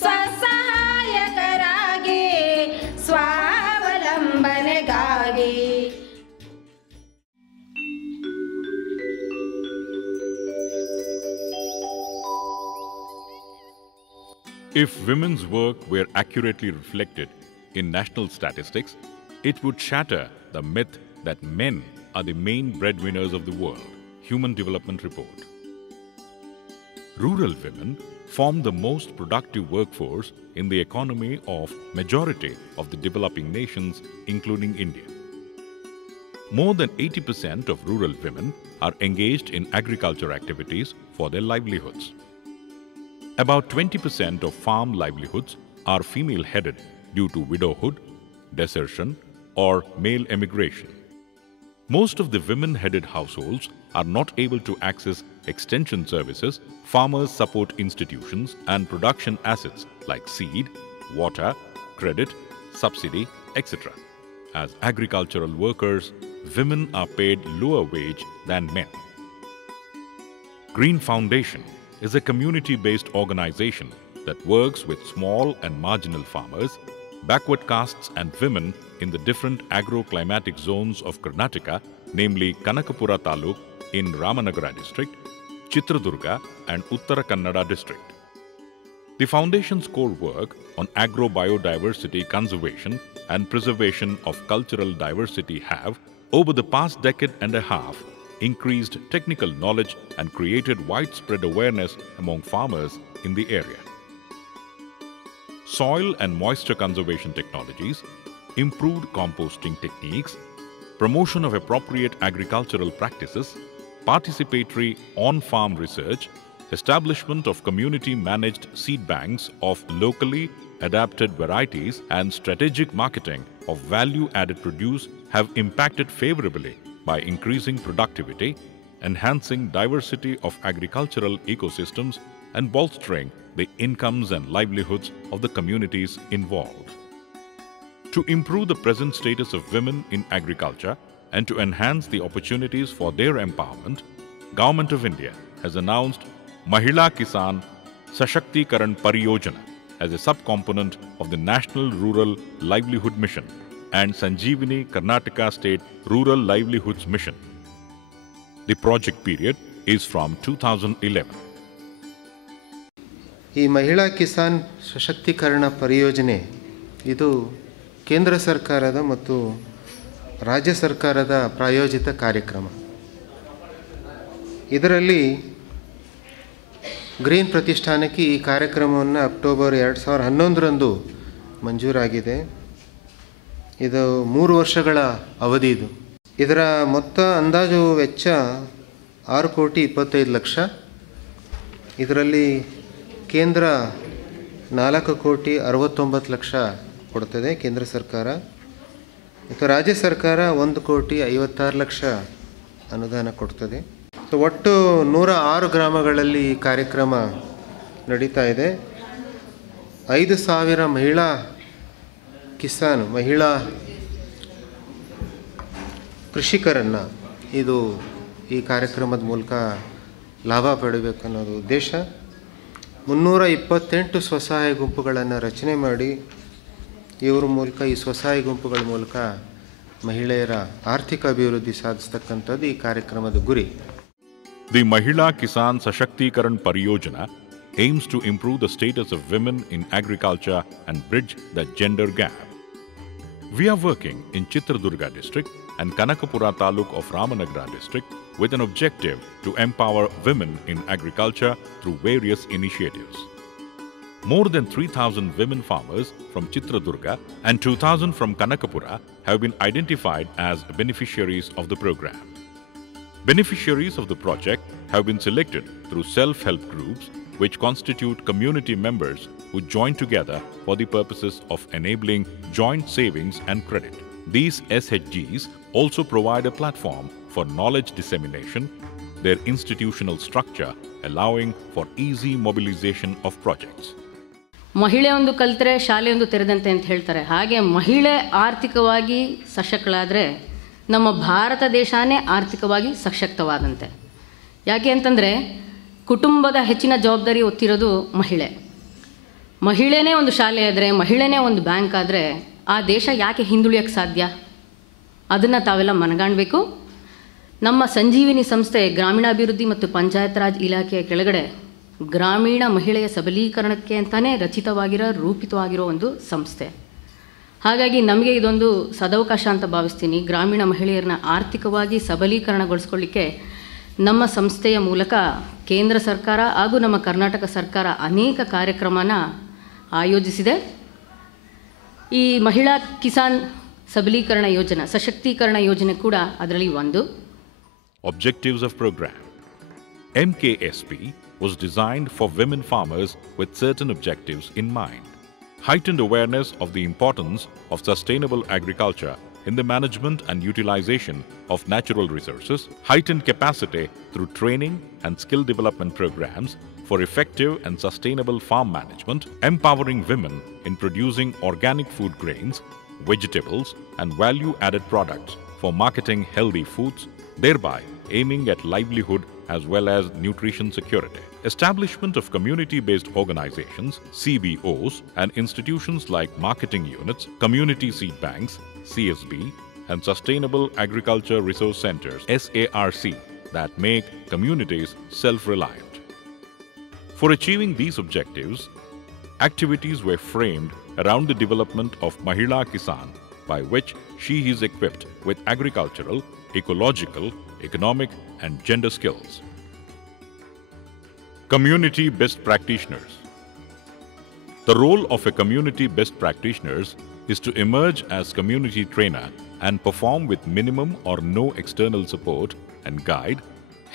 ಸ್ವಸಹಾಯಕರಾಗಿ ಸ್ವಾವಲಂಬನೆಗಾಗಿ. If women's work were accurately reflected in national statistics, it would shatter the myth that men are the main breadwinners of the world. Human Development Report. Rural women form the most productive workforce in the economy of majority of the developing nations, including India. More than 80% of rural women are engaged in agriculture activities for their livelihoods. About 20% of farm livelihoods are female-headed due to widowhood, desertion, or male emigration. Most of the women-headed households are not able to access extension services, farmers' support institutions, and production assets like seed, water, credit, subsidy, etc. As agricultural workers, women are paid lower wage than men. Green Foundation is a community-based organization that works with small and marginal farmers, backward castes and women in the different agroclimatic zones of Karnataka, namely Kanakapura Taluk in Ramanagara district, Chitradurga and Uttara Kannada district. The foundation's core work on agro-biodiversity conservation and preservation of cultural diversity have, over the past decade and a half, increased technical knowledge and created widespread awareness among farmers in the area. Soil and moisture conservation technologies, improved composting techniques, promotion of appropriate agricultural practices, participatory on-farm research, establishment of community-managed seed banks of locally adapted varieties, and strategic marketing of value-added produce have impacted favorably by increasing productivity, enhancing diversity of agricultural ecosystems, and bolstering the incomes and livelihoods of the communities involved. To improve the present status of women in agriculture and to enhance the opportunities for their empowerment, Government of India has announced Mahila Kisan Sashakti-Karan Pariyojana as a subcomponent of the National Rural Livelihood Mission and Sanjeevani Karnataka State Rural Livelihoods Mission. The project period is from 2011. ಈ ಮಹಿಳಾ ಕಿಸಾನ್ ಸಶಕ್ತೀಕರಣ ಪರಿಯೋಜನೆ ಇದು ಕೇಂದ್ರ ಸರ್ಕಾರದ ಮತ್ತು ರಾಜ್ಯ ಸರ್ಕಾರದ ಪ್ರಾಯೋಜಿತ ಕಾರ್ಯಕ್ರಮ. ಇದರಲ್ಲಿ ಗ್ರೀನ್ ಪ್ರತಿಷ್ಠಾನಕ್ಕೆ ಈ ಕಾರ್ಯಕ್ರಮವನ್ನು ಅಕ್ಟೋಬರ್ 2011ರಂದು ಮಂಜೂರಾಗಿದೆ. ಇದು 3 ವರ್ಷಗಳ ಅವಧಿ. ಇದರ ಮೊತ್ತ ಅಂದಾಜು ವೆಚ್ಚ 6,25,00,000. ಇದರಲ್ಲಿ ಕೇಂದ್ರ 4,69,00,000 ಕೊಡ್ತದೆ ಕೇಂದ್ರ ಸರ್ಕಾರ, ಮತ್ತು ರಾಜ್ಯ ಸರ್ಕಾರ 1,56,00,000 ಅನುದಾನ ಕೊಡ್ತದೆ. ಒಟ್ಟು 106 ಗ್ರಾಮಗಳಲ್ಲಿ ಈ ಕಾರ್ಯಕ್ರಮ ನಡೀತಾ ಇದೆ. 5,000 ಮಹಿಳಾ ಕಿಸಾನ್ ಮಹಿಳಾ ಕೃಷಿಕರನ್ನು ಇದು ಈ ಕಾರ್ಯಕ್ರಮದ ಮೂಲಕ ಲಾಭ ಪಡೆಯಬೇಕು ಅನ್ನೋದು ಉದ್ದೇಶ. 328 ಸ್ವಸಹಾಯ ಗುಂಪುಗಳನ್ನು ರಚನೆ ಮಾಡಿ ಇವರ ಮೂಲಕ ಈ ಸ್ವಸಹಾಯ ಗುಂಪುಗಳ ಮೂಲಕ ಮಹಿಳೆಯರ ಆರ್ಥಿಕ ಅಭಿವೃದ್ಧಿ ಸಾಧಿಸತಕ್ಕಂಥದ್ದು ಈ ಕಾರ್ಯಕ್ರಮದ ಗುರಿ. The Mahila Kisan Sashakti-Karan Pariyojana aims to improve the status of women in agriculture and bridge the gender gap. We are working in Chitradurga district and Kanakapura Taluk of Ramanagara district with an objective to empower women in agriculture through various initiatives. More than 3,000 women farmers from Chitradurga and 2,000 from Kanakapura have been identified as beneficiaries of the program. Beneficiaries of the project have been selected through self-help groups which constitute community members who join together for the purposes of enabling joint savings and credit. These SHGs also provide a platform for knowledge dissemination, their institutional structure allowing for easy mobilization of projects. ಮಹಿಳೆ ಒಂದು ಕಲಿತರೆ ಶಾಲೆ ಒಂದು ತೆರೆದಂತೆ ಅಂತ ಹೇಳ್ತಾರೆ. ಹಾಗೆ ಮಹಿಳೆ ಆರ್ಥಿಕವಾಗಿ ಸಶಕ್ತಳಾದರೆ ನಮ್ಮ ಭಾರತ ದೇಶನೇ ಆರ್ಥಿಕವಾಗಿ ಸಶಕ್ತವಾದಂತೆ. ಯಾಕೆ ಅಂತಂದರೆ ಕುಟುಂಬದ ಹೆಚ್ಚಿನ ಜವಾಬ್ದಾರಿ ಹೊತ್ತಿರೋದು ಮಹಿಳೆ. ಮಹಿಳೆನೇ ಒಂದು ಶಾಲೆ ಆದರೆ, ಮಹಿಳೆನೇ ಒಂದು ಬ್ಯಾಂಕ್ ಆದರೆ ಆ ದೇಶ ಯಾಕೆ ಹಿಂದುಳಿಯೋಕ್ಕೆ ಸಾಧ್ಯ? ಅದನ್ನು ತಾವೆಲ್ಲ ಮನಗಾಣಬೇಕು. ನಮ್ಮ ಸಂಜೀವಿನಿ ಸಂಸ್ಥೆ ಗ್ರಾಮೀಣಾಭಿವೃದ್ಧಿ ಮತ್ತು ಪಂಚಾಯತ್ ರಾಜ್ ಇಲಾಖೆಯ ಕೆಳಗಡೆ ಗ್ರಾಮೀಣ ಮಹಿಳೆಯ ಸಬಲೀಕರಣಕ್ಕೆ ಅಂತಲೇ ರೂಪಿತವಾಗಿರೋ ಒಂದು ಸಂಸ್ಥೆ. ಹಾಗಾಗಿ ನಮಗೆ ಇದೊಂದು ಸದವಕಾಶ ಅಂತ ಭಾವಿಸ್ತೀನಿ. ಗ್ರಾಮೀಣ ಮಹಿಳೆಯರನ್ನ ಆರ್ಥಿಕವಾಗಿ ಸಬಲೀಕರಣಗೊಳಿಸ್ಕೊಳ್ಳಿಕ್ಕೆ ನಮ್ಮ ಸಂಸ್ಥೆಯ ಮೂಲಕ ಕೇಂದ್ರ ಸರ್ಕಾರ ಹಾಗೂ ನಮ್ಮ ಕರ್ನಾಟಕ ಸರ್ಕಾರ ಅನೇಕ ಕಾರ್ಯಕ್ರಮನ ಆಯೋಜಿಸಿದೆ. ಈ ಮಹಿಳಾ ಕಿಸಾನ್ ಸಬಲೀಕರಣ ಯೋಜನೆ, ಸಶಕ್ತೀಕರಣ ಯೋಜನೆ ಕೂಡ ಅದರಲ್ಲಿ ಒಂದು. Objectives of program. MKSP was designed for women farmers with certain objectives in mind. Heightened awareness of the importance of sustainable agriculture in the management and utilization of natural resources, heightened capacity through training and skill development programs for effective and sustainable farm management, empowering women in producing organic food grains, vegetables, and value-added products for marketing healthy foods, thereby aiming at livelihood as well as nutrition security. Establishment of community-based organizations, CBOs, and institutions like marketing units, community seed banks, CSB, and Sustainable Agriculture Resource Centers, SARC, that make communities self-reliant. For achieving these objectives, activities were framed around the development of Mahila Kisan, by which she is equipped with agricultural, ecological, economic, and gender skills. Community Best Practitioners. The role of a community best practitioners is to emerge as community trainer and perform with minimum or no external support and guide,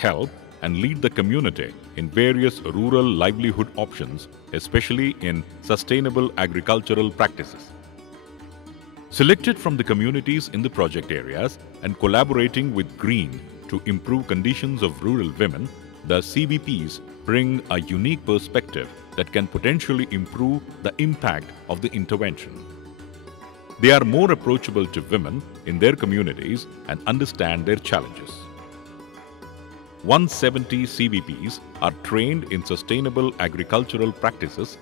help, and lead the community in various rural livelihood options, especially in sustainable agricultural practices. Selected from the communities in the project areas and collaborating with GREEN to improve conditions of rural women, the CBPs bring a unique perspective that can potentially improve the impact of the intervention. They are more approachable to women in their communities and understand their challenges. 170 CBPs are trained in sustainable agricultural practices,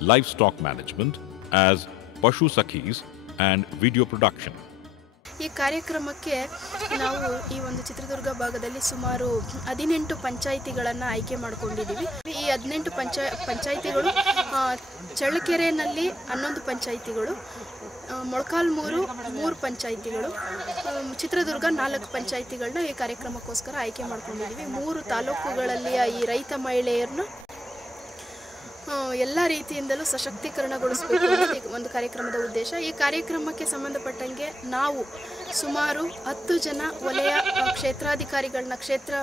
livestock management as Pashu Sakhis and video production. ಈ ಕಾರ್ಯಕ್ರಮಕ್ಕೆ ನಾವು ಈ ಒಂದು ಚಿತ್ರದುರ್ಗ ಭಾಗದಲ್ಲಿ ಸುಮಾರು 18 ಪಂಚಾಯಿತಿಗಳನ್ನು ಆಯ್ಕೆ ಮಾಡಿಕೊಂಡಿದ್ದೀವಿ. ಈ 18 ಪಂಚಾಯಿತಿಗಳು ಚಳ್ಳಕೆರೆಯಲ್ಲಿ 11 ಪಂಚಾಯಿತಿಗಳು, ಮೊಳಕಾಲ್ಮೂರು 3 ಪಂಚಾಯಿತಿಗಳು, ಚಿತ್ರದುರ್ಗ 4 ಪಂಚಾಯಿತಿಗಳನ್ನ ಈ ಕಾರ್ಯಕ್ರಮಕ್ಕೋಸ್ಕರ ಆಯ್ಕೆ ಮಾಡ್ಕೊಂಡಿದ್ದೀವಿ. 3 ತಾಲೂಕುಗಳಲ್ಲಿಯ ಈ ರೈತ ಮಹಿಳೆಯರನ್ನು ಎಲ್ಲ ರೀತಿಯಿಂದಲೂ ಸಶಕ್ತೀಕರಣಗೊಳಿಸಬೇಕು ಅನ್ನೋದು ಒಂದು ಕಾರ್ಯಕ್ರಮದ ಉದ್ದೇಶ. ಈ ಕಾರ್ಯಕ್ರಮಕ್ಕೆ ಸಂಬಂಧಪಟ್ಟಂಗೆ ನಾವು ಸುಮಾರು 10 ಜನ ವಲಯ ಕ್ಷೇತ್ರಾಧಿಕಾರಿಗಳನ್ನ, ಕ್ಷೇತ್ರ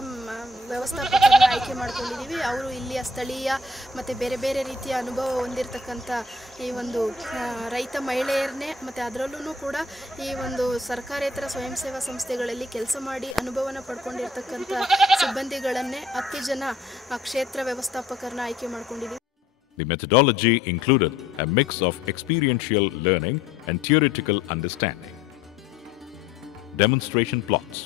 ವ್ಯವಸ್ಥಾಪಕರನ್ನ ಆಯ್ಕೆ ಮಾಡ್ಕೊಂಡಿದ್ದೀವಿ. ಅವರು ಇಲ್ಲಿಯ ಸ್ಥಳೀಯ ಮತ್ತು ಬೇರೆ ಬೇರೆ ರೀತಿಯ ಅನುಭವ ಹೊಂದಿರತಕ್ಕಂಥ ಈ ಒಂದು ರೈತ ಮಹಿಳೆಯರನ್ನೇ, ಮತ್ತು ಅದರಲ್ಲೂ ಕೂಡ ಈ ಒಂದು ಸರ್ಕಾರೇತರ ಸ್ವಯಂ ಸೇವಾ ಸಂಸ್ಥೆಗಳಲ್ಲಿ ಕೆಲಸ ಮಾಡಿ ಅನುಭವನ ಪಡ್ಕೊಂಡಿರ್ತಕ್ಕಂಥ ಸಿಬ್ಬಂದಿಗಳನ್ನೇ 10 ಜನ ಕ್ಷೇತ್ರ ವ್ಯವಸ್ಥಾಪಕರನ್ನ ಆಯ್ಕೆ ಮಾಡ್ಕೊಂಡಿದ್ದೀವಿ. The methodology included a mix of experiential learning and theoretical understanding. Demonstration plots,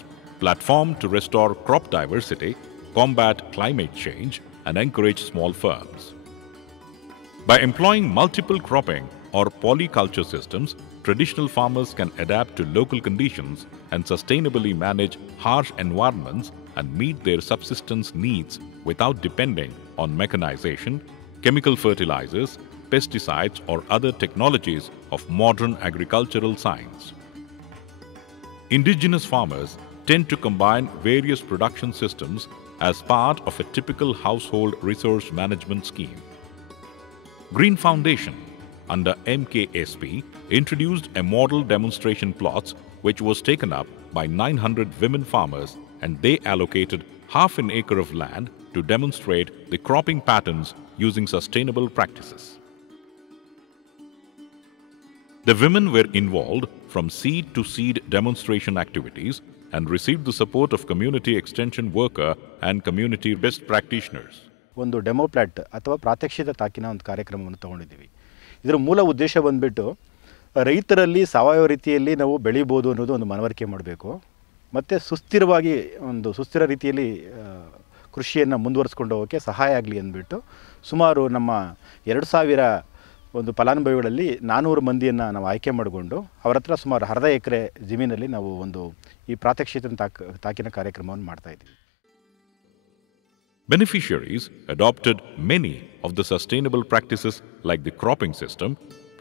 platform to restore crop diversity, combat climate change, and encourage small firms. By employing multiple cropping or polyculture systems, traditional farmers can adapt to local conditions and sustainably manage harsh environments and meet their subsistence needs without depending on mechanization, chemical fertilizers, pesticides, or other technologies of modern agricultural science. Indigenous farmers tend to combine various production systems as part of a typical household resource management scheme. Green Foundation, under MKSP, introduced a model demonstration plots which was taken up by 900 women farmers, and they allocated half an acre of land to demonstrate the cropping patterns using sustainable practices. The women were involved from seed to seed demonstration activities and received the support of community extension worker and community best practitioners. ಒಂದು demo plot ಅಥವಾ ಪ್ರಾತ್ಯಕ್ಷಿಕ ತಾಕಿನ ಒಂದು ಕಾರ್ಯಕ್ರಮವನ್ನು ತಗೊಂಡಿದ್ದೀವಿ. ಇದರ ಮೂಲ ಉದ್ದೇಶ ಬಂದ್ಬಿಟ್ಟು ರೈತರಲ್ಲಿ ಸಾವಯವ ರೀತಿಯಲ್ಲಿ ನಾವು ಬೆಳಿಬೋದು ಅನ್ನೋದು ಒಂದು ಮನವರಿಕೆ ಮಾಡಬೇಕು, ಮತ್ತು ಸುಸ್ಥಿರವಾಗಿ ಒಂದು ಸುಸ್ಥಿರ ರೀತಿಯಲ್ಲಿ ಕೃಷಿಯನ್ನು ಮುಂದುವರಿಸ್ಕೊಂಡು ಹೋಗೋಕ್ಕೆ ಸಹಾಯ ಆಗಲಿ ಅಂದ್ಬಿಟ್ಟು ಸುಮಾರು ನಮ್ಮ 2000 ಒಂದು ಫಲಾನುಭವಿಗಳಲ್ಲಿ 400 ಮಂದಿಯನ್ನು ನಾವು ಆಯ್ಕೆ ಮಾಡಿಕೊಂಡು ಅವರ ಹತ್ರ ಸುಮಾರು ಅರ್ಧ ಎಕರೆ ಜಮೀನಲ್ಲಿ ನಾವು ಒಂದು ಈ ಪ್ರಾತ್ಯಕ್ಷಿತೆ ತಾಕಿನ ಕಾರ್ಯಕ್ರಮವನ್ನು ಮಾಡ್ತಾಯಿದ್ದೀವಿ. Beneficiaries adopted many of the sustainable practices like the cropping system,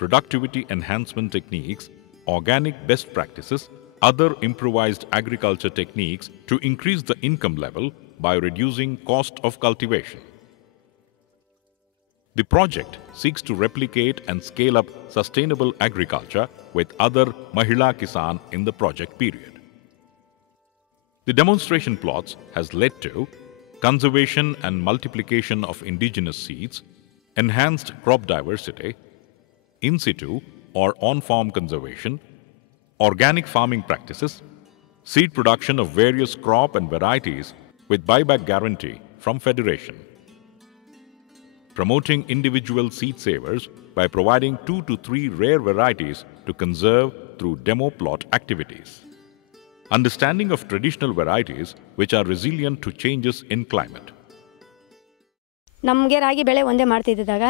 productivity enhancement techniques, organic best practices, other improvised agriculture techniques to increase the income level by reducing cost of cultivation. The project seeks to replicate and scale up sustainable agriculture with other Mahila Kisan in the project period. The demonstration plots has led to conservation and multiplication of indigenous seeds, enhanced crop diversity, in situ or on-farm conservation, organic farming practices, seed production of various crop and varieties with buyback guarantee from Federation, promoting individual seed savers by providing 2 to 3 rare varieties to conserve through demo plot activities. Understanding of traditional varieties which are resilient to changes in climate. ನಮಗೆ ರಾಗಿ ಬೆಳೆ ಒಂದೇ ಮಾಡ್ತಿದ್ದಾಗ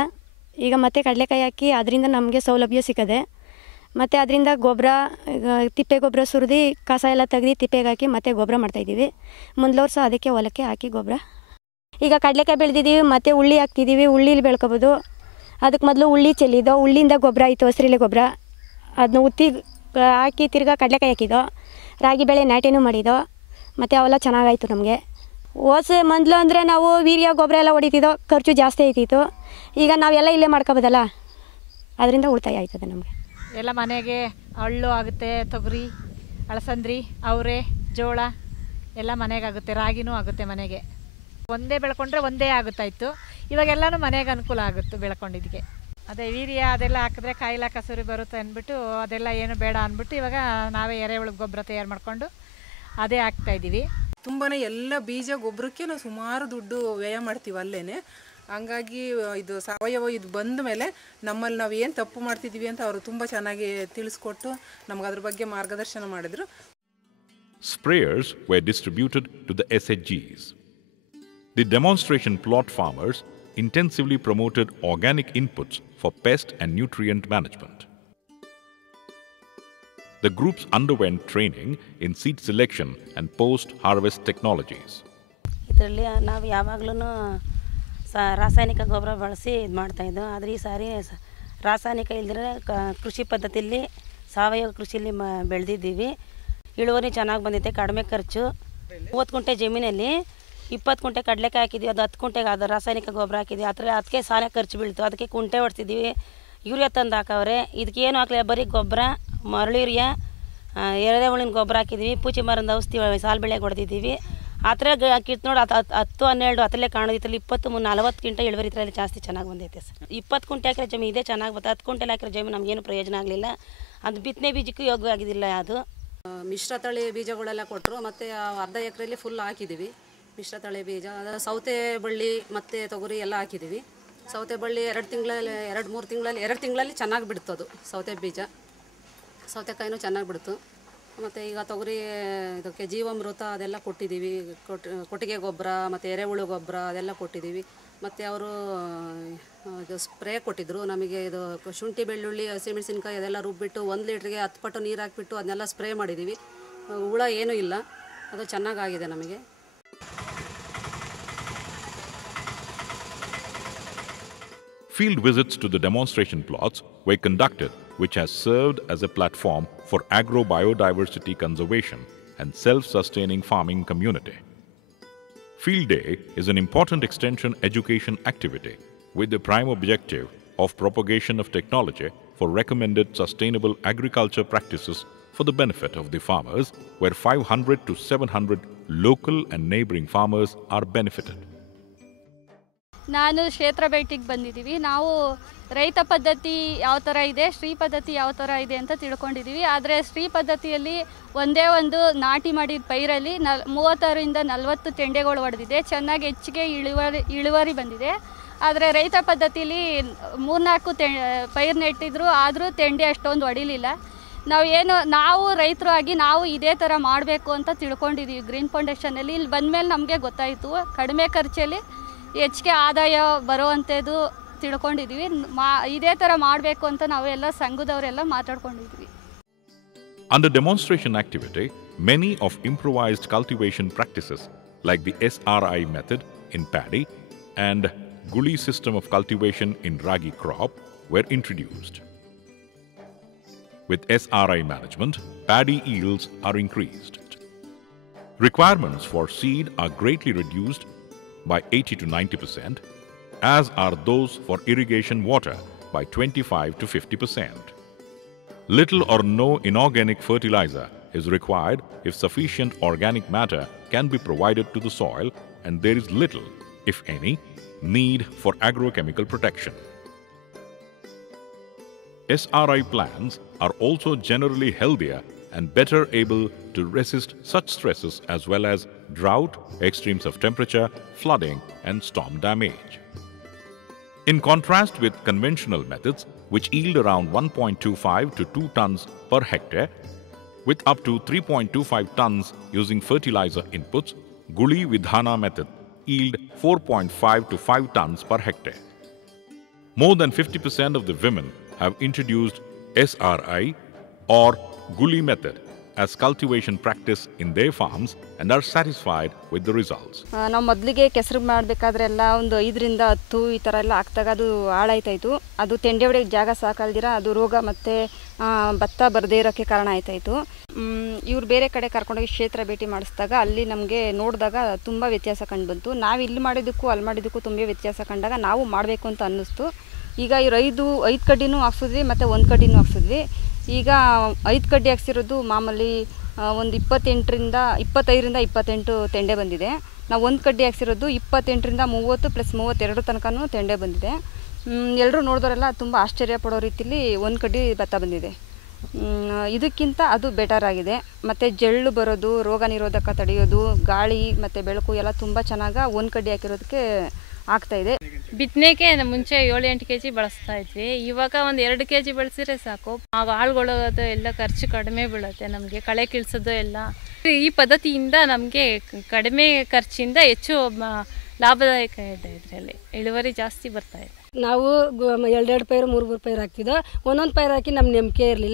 ಈಗ ಮತ್ತೆ ಕಡಲೆಕಾಯಿ ಹಾಕಿ ಅದರಿಂದ ನಮಗೆ ಸೌಲಭ್ಯ ಸಿಕ್ಕದೆ. ಮತ್ತು ಅದರಿಂದ ಗೊಬ್ಬರ ತಿಪ್ಪೆ ಗೊಬ್ಬರ ಸುರಿದು ಕಸ ಎಲ್ಲ ತೆಗೆದು ತಿಪ್ಪೆಗೆ ಹಾಕಿ ಮತ್ತೆ ಗೊಬ್ಬರ ಮಾಡ್ತಾಯಿದ್ದೀವಿ. ಮುಂದಿನ ವರ್ಷ ಅದಕ್ಕೆ ಹೊಲಕ್ಕೆ ಹಾಕಿ ಗೊಬ್ಬರ. ಈಗ ಕಡಲೆಕಾಯಿ ಬೆಳೆದಿದ್ದೀವಿ, ಮತ್ತು ಉಳ್ಳಿ ಹಾಕ್ತಿದ್ದೀವಿ. ಉಳ್ಳಿಲಿ ಬೆಳ್ಕೊಬೋದು. ಅದಕ್ಕೆ ಮೊದಲು ಉಳ್ಳಿ ಚೆಲ್ಲಿದ್ದೋ, ಉಳ್ಳಿಯಿಂದ ಗೊಬ್ಬರ ಆಯಿತು, ಹಸಿರೆಲೆ ಗೊಬ್ಬರ. ಅದನ್ನ ಉತ್ತಿ ಹಾಕಿ ತಿರ್ಗಾ ಕಡಲೆಕಾಯಿ ಹಾಕಿದ್ದೋ, ರಾಗಿ ಬೆಳೆ ನಾಟಿನೂ ಮಾಡಿದ್ದೋ, ಮತ್ತು ಅವೆಲ್ಲ ಚೆನ್ನಾಗಾಯಿತು ನಮಗೆ. ಮೊದಲು ಅಂದರೆ ನಾವು ವೀರ್ಯ ಗೊಬ್ಬರ ಎಲ್ಲ ಹೊಡಿತಿದ್ದೋ, ಖರ್ಚು ಜಾಸ್ತಿ ಆಯ್ತಿತ್ತು. ಈಗ ನಾವೆಲ್ಲ ಇಲ್ಲೇ ಮಾಡ್ಕೊಬೋದಲ್ಲ, ಅದರಿಂದ ಉಳಿತಾಯ ಆಯ್ತದೆ ನಮಗೆ. ಎಲ್ಲ ಮನೆಗೆ ಹಳ್ಳು ಆಗುತ್ತೆ, ತೊಗರಿ, ಅಳಸಂದ್ರಿ, ಅವರೆ, ಜೋಳ ಎಲ್ಲ ಮನೆಗಾಗುತ್ತೆ. ರಾಗಿನೂ ಆಗುತ್ತೆ ಮನೆಗೆ. ಒಂದೇ ಬೆಳ್ಕೊಂಡ್ರೆ ಒಂದೇ ಆಗುತ್ತಾಯಿತು. ಇವಾಗೆಲ್ಲನೂ ಮನೆಗೆ ಅನುಕೂಲ ಆಗುತ್ತೆ ಬೆಳ್ಕೊಂಡಿದ್ದಕ್ಕೆ. ಅದೇ ವೀರ್ಯ ಅದೆಲ್ಲ ಹಾಕಿದ್ರೆ ಕಾಯಿಲೆ ಕಸೂರಿ ಬರುತ್ತೆ ಅಂದ್ಬಿಟ್ಟು ಅದೆಲ್ಲ ಏನು ಬೇಡ ಅಂದ್ಬಿಟ್ಟು ಇವಾಗ ನಾವೇ ಎರೆಹುಳು ಗೊಬ್ಬರ ತಯಾರು ಮಾಡಿಕೊಂಡು ಅದೇ ಹಾಕ್ತಾಯಿದ್ದೀವಿ. ತುಂಬಾ ಎಲ್ಲ ಬೀಜ ಗೊಬ್ಬರಕ್ಕೆ ನಾವು ಸುಮಾರು ದುಡ್ಡು ವ್ಯಯ ಮಾಡ್ತೀವಿ ಅಲ್ಲೇ. ಹಂಗಾಗಿ ಇದು ಸಾವಯವ ಇದು ಬಂದ ಮೇಲೆ ನಮ್ಮಲ್ಲಿ ನಾವು ಏನು ತಪ್ಪು ಮಾಡ್ತಿದ್ದೀವಿ ಅಂತ ಅವರು ತುಂಬ ಚೆನ್ನಾಗಿ ತಿಳಿಸ್ಕೊಟ್ಟು ನಮ್ಗೆ ಅದ್ರ ಬಗ್ಗೆ ಮಾರ್ಗದರ್ಶನ ಮಾಡಿದರು. Sprayers were distributed to the SHGs. The demonstration plot farmers intensively promoted organic inputs for pest and nutrient management. The groups underwent training in seed selection and post-harvest technologies. ಇದರಲ್ಲಿ ನಾವು ಯಾವಾಗಲೂ ರಾಸಾಯನಿಕ ಗೊಬ್ಬರ ಬಳಸಿ ಇದು ಮಾಡ್ತಾಯಿದ್ದೋ. ಆದರೆ ಈ ಸಾರಿ ರಾಸಾಯನಿಕ ಇಲ್ಲದ್ರೆ ಕೃಷಿ ಪದ್ಧತಿಯಲ್ಲಿ ಸಾವಯವ ಕೃಷಿಯಲ್ಲಿ ಬೆಳೆದಿದ್ದೀವಿ. ಇಳುವರಿ ಚೆನ್ನಾಗಿ ಬಂದಿದೆ, ಕಡಿಮೆ ಖರ್ಚು. 30 ಗುಂಟೆ ಜಮೀನಲ್ಲಿ 20 ಕುಂಟೆ ಕಡಲೆಕಾಯಿ ಹಾಕಿದ್ವಿ, ಅದು 10 ಕುಂಟೆಗೆ ಅದು ರಾಸಾಯನಿಕ ಗೊಬ್ಬರ ಹಾಕಿದ್ವಿ. ಅದಕ್ಕೆ ಸಾಲ ಖರ್ಚು ಬೀಳ್ತು. ಅದಕ್ಕೆ ಕುಂಟೆ ಹೊಡ್ತಿದ್ದೀವಿ, ಯೂರಿಯಾ ತಂದು ಹಾಕವ್ರೆ. ಇದಕ್ಕೇನು ಹಾಕಲಿಲ್ಲ, ಬರೀ ಗೊಬ್ಬರ, ಮರಳು ಯೂರಿಯಾ, ಎರೆಹುಳಿನ ಗೊಬ್ಬರ ಹಾಕಿದ್ವಿ. ಪೂಚಿ ಮರದ ಔಷಧಿ ಸಾಲು ಬೆಳೆಗೆ ಹೊಡೆದಿದ್ದೀವಿ. ಆ ಥರ ಕಿತ್ತು ನೋಡಿ 10-12 ಹತ್ತಲೇ ಕಾಣೋದಿತ್ತಲ್ಲಿ 20-40 ಕ್ವಿಂಟಲ್ ಇಳುವರಿ ಇದರಲ್ಲಿ ಜಾಸ್ತಿ ಚೆನ್ನಾಗಿ ಬಂದೈತೆ ಸರ್. 20 ಕುಂಟೆ ಹಾಕಿರೋ ಜಮೀನು ಇದೆ ಚೆನ್ನಾಗಿ ಬರ್ತದೆ. 10 ಕುಂಟೆಲ್ ಹಾಕಿರೋ ಜಮೀನು ನಮಗೇನು ಪ್ರಯೋಜನ ಆಗಲಿಲ್ಲ. ಅದು ಬಿತ್ತನೆ ಬೀಜಕ್ಕೂ ಯೋಗ್ಯ ಆಗಿದ್ದಿಲ್ಲ. ಅದು ಮಿಶ್ರ ತಳಿ ಬೀಜಗಳೆಲ್ಲ ಕೊಟ್ಟರು. ಮತ್ತು ಅರ್ಧ ಎಕರೆಯಲ್ಲಿ ಫುಲ್ ಹಾಕಿದ್ದೀವಿ ಮಿಶ್ರ ತಳಿ ಬೀಜ. ಸೌತೆ ಬಳ್ಳಿ ಮತ್ತು ತೊಗರಿ ಎಲ್ಲ ಹಾಕಿದ್ದೀವಿ. ಸೌತೆ ಬಳ್ಳಿ 2-3 ತಿಂಗಳಲ್ಲಿ ಚೆನ್ನಾಗಿ ಬಿಡ್ತದು ಸೌತೆ ಬೀಜ. ಸೌತೆಕಾಯಿನೂ ಚೆನ್ನಾಗಿ ಬಿಡ್ತು. ಮತ್ತು ಈಗ ತೊಗರಿ ಇದಕ್ಕೆ ಜೀವಾಮೃತ ಅದೆಲ್ಲ ಕೊಟ್ಟಿದ್ದೀವಿ. ಕೊಟ್ಟಿಗೆ ಗೊಬ್ಬರ ಮತ್ತು ಎರೆಹುಳು ಗೊಬ್ಬರ ಅದೆಲ್ಲ ಕೊಟ್ಟಿದ್ದೀವಿ. ಮತ್ತು ಅವರು ಇದು ಸ್ಪ್ರೇ ಕೊಟ್ಟಿದ್ದರು ನಮಗೆ. ಇದು ಶುಂಠಿ, ಬೆಳ್ಳುಳ್ಳಿ, ಹಸಿಮೆಣಸಿನ್ಕಾಯಿ ಅದೆಲ್ಲ ರುಬ್ಬಿಟ್ಟು 1 ಲೀಟ್ರಿಗೆ 10 ಪಟ್ಟು ನೀರು ಹಾಕಿಬಿಟ್ಟು ಅದನ್ನೆಲ್ಲ ಸ್ಪ್ರೇ ಮಾಡಿದ್ದೀವಿ. ಹುಳ ಏನೂ ಇಲ್ಲ, ಅದು ಚೆನ್ನಾಗಾಗಿದೆ ನಮಗೆ. Field visits to the demonstration plots were conducted, which has served as a platform for agro-biodiversity conservation and self-sustaining farming community. Field Day is an important extension education activity with the prime objective of propagation of technology for recommended sustainable agriculture practices for the benefit of the farmers, where 500 to 700 local and neighboring farmers are benefited. ನಾನು ಕ್ಷೇತ್ರ ಭೇಟಿಗೆ ಬಂದಿದ್ದೀವಿ. ನಾವು ರೈತ ಪದ್ಧತಿ ಯಾವ ಥರ ಇದೆ, ಶ್ರೀ ಪದ್ಧತಿ ಯಾವ ಥರ ಇದೆ ಅಂತ ತಿಳ್ಕೊಂಡಿದ್ದೀವಿ. ಆದರೆ ಶ್ರೀ ಪದ್ಧತಿಯಲ್ಲಿ ಒಂದೇ ಒಂದು ನಾಟಿ ಮಾಡಿದ ಪೈರಲ್ಲಿ 36-40 ತೆಂಡೆಗಳು ಹೊಡೆದಿದೆ. ಚೆನ್ನಾಗಿ ಹೆಚ್ಚಿಗೆ ಇಳುವರಿ ಬಂದಿದೆ. ಆದರೆ ರೈತ ಪದ್ಧತಿಯಲ್ಲಿ 3-4 ಪೈರು ನೆಟ್ಟಿದ್ರು, ಆದರೂ ತೆಂಡೆ ಅಷ್ಟೊಂದು ಹೊಡಿಲಿಲ್ಲ. ನಾವು ರೈತರು ಆಗಿ ನಾವು ಇದೇ ಥರ ಮಾಡಬೇಕು ಅಂತ ತಿಳ್ಕೊಂಡಿದ್ದೀವಿ ಗ್ರೀನ್ ಫೌಂಡೇಶನಲ್ಲಿ. ಇಲ್ಲಿ ಬಂದಮೇಲೆ ನಮಗೆ ಗೊತ್ತಾಯಿತು ಕಡಿಮೆ ಖರ್ಚಲ್ಲಿ ಹೆಚ್ಚಿಗೆ ಆದಾಯ ಬರುವಂಥದ್ದು ತಿಳ್ಕೊಂಡಿದ್ದೀವಿ. ಇದೇ ಥರ ಮಾಡಬೇಕು ಅಂತ ನಾವೆಲ್ಲ ಸಂಘದವರೆಲ್ಲ ಮಾತಾಡ್ಕೊಂಡಿದ್ವಿ. Under demonstration activity, many of improvised cultivation practices like the SRI method in paddy and Guli system of cultivation in ragi crop were introduced. With SRI management, paddy yields are increased. Requirements for seed are greatly reduced by 80 to 90%, as are those for irrigation water by 25 to 50%. Little or no inorganic fertilizer is required if sufficient organic matter can be provided to the soil, and there is little, if any, need for agrochemical protection. SRI plants are also generally healthier and better able to resist such stresses as well as drought, extremes of temperature, flooding, and storm damage. In contrast with conventional methods, which yield around 1.25 to 2 tons per hectare, with up to 3.25 tons using fertilizer inputs, Guli Vidhana method yield 4.5 to 5 tons per hectare. More than 50% of the women have introduced SRI or Guli method as cultivation practice in their farms and are satisfied with the results. ನಾವು ಮೊದಲಿಗೆ ಕೆಸರು ಮಾಡಬೇಕಾದ್ರೆ ಎಲ್ಲ ಒಂದು 5 ರಿಂದ 10 ಈ ಥರ ಎಲ್ಲ ಹಾಕ್ದಾಗ ಅದು ಹಾಳಾಯ್ತಾಯಿತ್ತು. ಅದು ತೆಂಡೆ ಹೊಡೆಯೋಕ್ಕೆ ಜಾಗ ಸಾಕಲ್ದಿರ ಅದು ರೋಗ ಮತ್ತು ಭತ್ತ ಬರದೇ ಇರೋಕ್ಕೆ ಕಾರಣ ಆಯ್ತಾಯಿತ್ತು. ಇವ್ರು ಬೇರೆ ಕಡೆ ಕರ್ಕೊಂಡೋಗಿ ಕ್ಷೇತ್ರ ಭೇಟಿ ಮಾಡಿಸಿದಾಗ ಅಲ್ಲಿ ನಮಗೆ ನೋಡಿದಾಗ ತುಂಬ ವ್ಯತ್ಯಾಸ ಕಂಡು ಬಂತು. ನಾವು ಇಲ್ಲಿ ಮಾಡಿದ್ದಕ್ಕೂ ಅಲ್ಲಿ ಮಾಡಿದ್ದಕ್ಕೂ ತುಂಬ ವ್ಯತ್ಯಾಸ ಕಂಡಾಗ ನಾವು ಮಾಡಬೇಕು ಅಂತ ಅನ್ನಿಸ್ತು. ಈಗ ಇವ್ರು 5 ಕಡ್ಡಿನೂ ಹಾಕ್ಸಿದ್ವಿ ಮತ್ತು 1 ಕಡ್ಡಿನೂ ಹಾಕ್ಸಿದ್ವಿ. ಈಗ 5 ಕಡ್ಡಿ ಹಾಕ್ಸಿರೋದು ಮಾಮೂಲಿ ಒಂದು 25ರಿಂದ 28 ತೆಂಡೆ ಬಂದಿದೆ. ನಾವು 1 ಕಡ್ಡಿ ಹಾಕ್ಸಿರೋದು 28ರಿಂದ 30 ಪ್ಲಸ್ 32 ತನಕನೂ ತೆಂಡೆ ಬಂದಿದೆ. ಎಲ್ಲರೂ ನೋಡಿದವರೆಲ್ಲ ತುಂಬ ಆಶ್ಚರ್ಯ ಪಡೋ ರೀತಿಲಿ 1 ಕಡ್ಡಿ ಭತ್ತ ಬಂದಿದೆ. ಇದಕ್ಕಿಂತ ಅದು ಬೆಟರ್ ಆಗಿದೆ. ಮತ್ತು ಜಳ್ಳು ಬರೋದು, ರೋಗ ನಿರೋಧಕ ತಡೆಯೋದು, ಗಾಳಿ ಮತ್ತು ಬೆಳಕು ಎಲ್ಲ ತುಂಬ ಚೆನ್ನಾಗಿ 1 ಕಡ್ಡಿ ಹಾಕಿರೋದಕ್ಕೆ ಆಗ್ತಾಯಿದೆ. ಬಿತ್ತನೆಗೆ ಮುಂಚೆ 7-8 kg ಬಳಸ್ತಾ ಇದ್ವಿ. ಇವಾಗ ಒಂದು 2 kg ಬಳಸಿದ್ರೆ ಸಾಕು. ಆಳುಗಳದು ಎಲ್ಲ ಖರ್ಚು ಕಡಿಮೆ ಬೀಳುತ್ತೆ ನಮಗೆ, ಕಳೆ ಕೀಳ್ಸೋದು ಎಲ್ಲ. ಈ ಪದ್ಧತಿಯಿಂದ ನಮಗೆ ಕಡಿಮೆ ಖರ್ಚಿಂದ ಹೆಚ್ಚು ಲಾಭದಾಯಕ ಇದೆ. ಇದರಲ್ಲಿ ಇಳುವರಿ ಜಾಸ್ತಿ ಬರ್ತಾ ಇದೆ. ನಾವು 2 ಪೈರು 3 ಪೈರು ಹಾಕ್ತಿದ್ದೋ. ಒಂದೊಂದು ಪೈರು ಹಾಕಿ ನಮ್ಮ ನಂಬಿಕೆ ಇರಲಿಲ್ಲ.